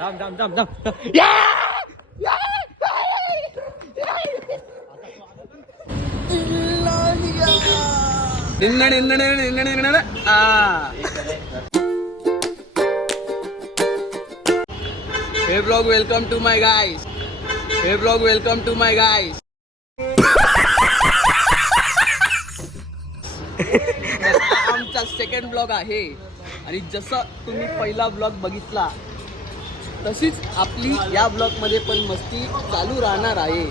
थांब थांब थांब थांब hey blog welcome to my guys. Hey blog welcome to my guys. आमचा सेकंड ब्लॉग आहे आणि जसं तुम्ही पहिला ब्लॉग बघितला तशीच आपली या ब्लॉगमध्ये पण मस्ती चालू राहणार आहे.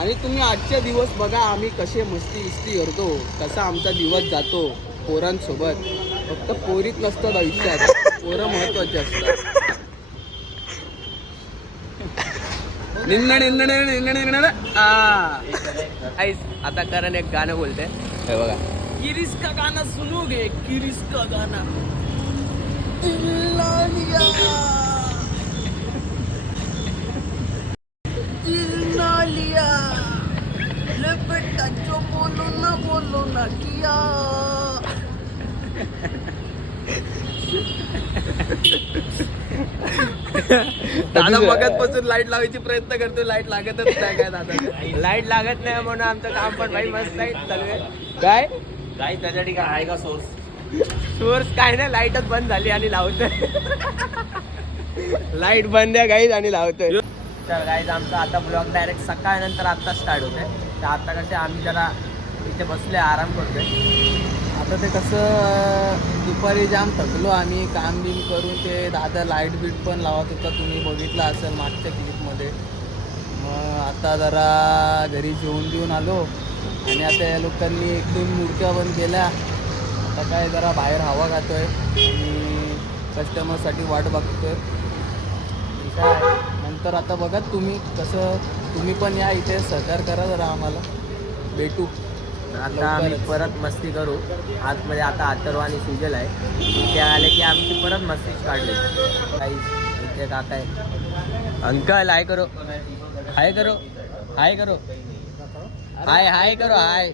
आणि तुम्ही आजचे दिवस बघा आम्ही कसे मस्ती करतो, कसा आमचा दिवस जातो पोरांसोबत. फक्त पोरीत नसतात आयुष्यात, पोरं महत्वाचे असतात. आता करण एक गाणं बोलते हे बघा. किरिस का गाना सुनोगे, किरिस का गाना. जो बोलो ना किया. दादा मगाचपासून लाईट लावायची प्रयत्न करतो, लाईट लागतच नाही काय दादा. लाईट लागत नाही म्हणून आमचं काम पण भाई मस्त आहे चालू आहे. काय काय त्याच्यासाठी काय आहे का सोर्स काय नाही, लाईटच बंद झाली आणि लावतोय. लाईट बंद आहे गाईज आणि लावतोय. तर गाईज आमचा आता ब्लॉग डायरेक्ट सकाळनंतर आता स्टार्ट होतोय. तर आता कसे आम्ही जरा इथे बसले आराम करतोय. आता ते कसं दुपारी जाम थकलो आम्ही काम बिम करून. ते दादा लाईट बीट पण लावत होता, तुम्ही बघितलं असेल मागच्या क्लिपमध्ये. मग आता जरा घरी जेवून देऊन आलो आणि आता या लोकांनी 1-2 मूर्त्या बंद केल्या. आता काय जरा बाहेर हवा खातोय आणि कस्टमरसाठी वाट बघतोय. नंतर आता बघा तुम्ही कसं, तुम्ही पण या इथे सहकार करा जरा आम्हाला. भेटू आता आम्ही परत मस्ती करू. आतमध्ये आता अथर्व आणि सुजल आहे. इथे आले की आमची परत मस्तीच काढली. काही इथे काका आहे. अंकल हाय करो, हाय करो, हाय करो, हाय हाय करो, हाय.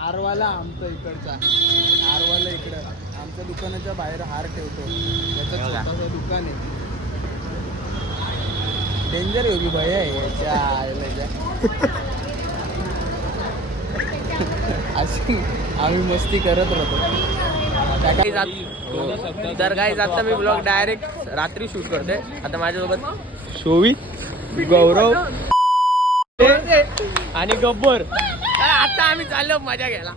हारवाला आमचं इकडचा, हारवाला इकडं आमच्या दुकानाच्या बाहेर हार ठेवतो. याचं छोटंसं दुकान आहे. डेंजर होगी भय आहे याच्या. अशी आम्ही मस्ती करत राहतो. तर गाईज आता मी ब्लॉग डायरेक्ट रात्री शूट करतोय. आता माझ्यासोबत शोभित, गौरव आणि गब्बर. आता आम्ही चाललो मजा घ्यायला.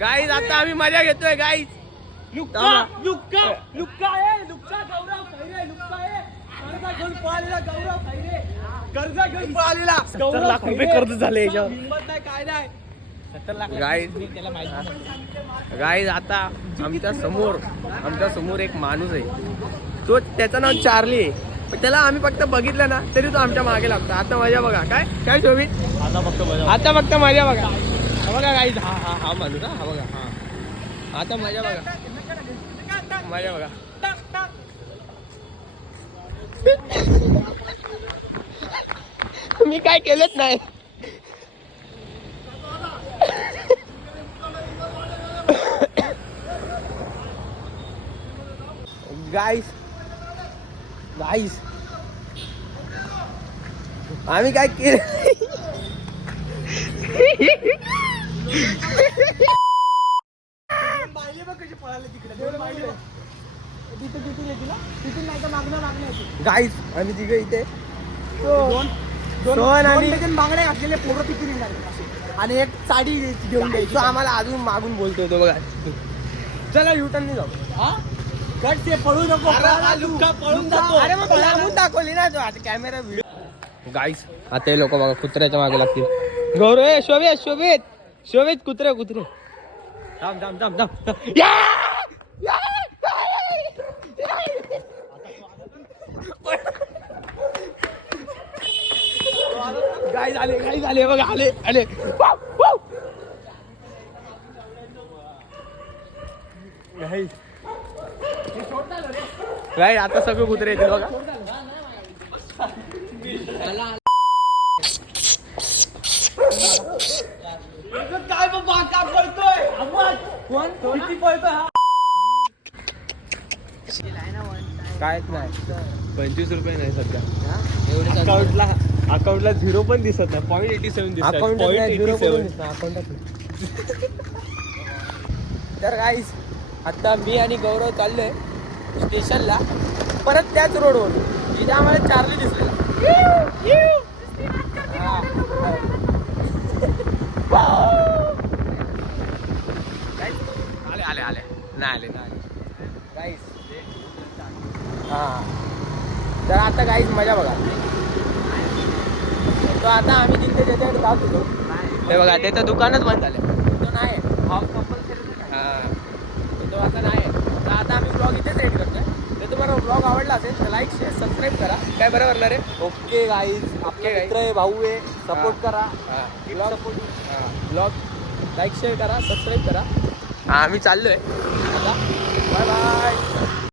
गाईज आता आम्ही मजा घेतोय गाईज. लुक्का लुक्का लुक्का आहे, लुक्का गौरव खैरे, लुक्का आहे. कर्जा घेऊन पळालेला गौरव खैरे, कर्जा घेऊन पळालेला 70 लाख रुपये कर्ज झाले याच्यावर. हिंमत नाही काय नाही. 70 लाख गाईज आता आमच्या समोर एक माणूस आहे. तो त्याचं नाव चार्ली आहे. पण त्याला आम्ही फक्त बघितलं ना तरी तो आमच्या मागे लागतो. आता मजा बघा. काय काय शोभित, आता फक्त मजा बघा. हा बघा गाईज, हा माणूस, हा बघा. हा आता मजा बघा, मजा बघा. मी काय केलंच नाही. गाईस आम्ही काय केलं. गाईस आम्ही तिघं इथे मागण्या घातलेले पोरं तिथून येणार आणि एक साडी घेऊन द्यायची. तो आम्हाला अजून मागून बोलतोय तो बघा. चला युटर्न जाऊ. कट ते पळू नको, पळून जातो. अरे मग लांबून दाखवली ना तो आता कॅमेरा व्हिडिओ. गाईस आता हे लोक बघा कुत्र्याच्या मागे लागतील. गौरव शोभित कुत्रे थांब थांब थांब थांब. गाईस आले बघा, आले. गाईस आता सगळे कुत्रे येतील बघा. काय बाबा का पळतोय? कोण किती पळतोय? काय नाही 25 रुपये नाही सध्या एवढे अकाउंटला 0 पण दिसत नाही. 0.87 दिसत अकाउंट तर गाईस आता मी आणि गौरव चाललोय स्टेशनला परत त्याच रोडवर जिथे आम्हाला चार्ली दिसलेला. आले आले आले नाही आले गाईस. हा तर आता गाईस मजा बघा. तो आता आम्ही जिथे त्याच्याकडे जात होतो ते बघा त्याचं दुकानच बंद झालं. तो नाही हा तो आता नाही. तर आता आम्ही ब्लॉग इथेच एंड करतोय. तर तुम्हाला ब्लॉग आवडला असेल तर लाईक शेअर सबस्क्राईब करा. काय बरोबर ना रे? Okay guys. आपले मित्र आहे, भाऊ आहे, सपोर्ट करा. ब्लॉग लाईक शेअर करा सबस्क्राईब करा. आम्ही चाललोय आता. Bye bye.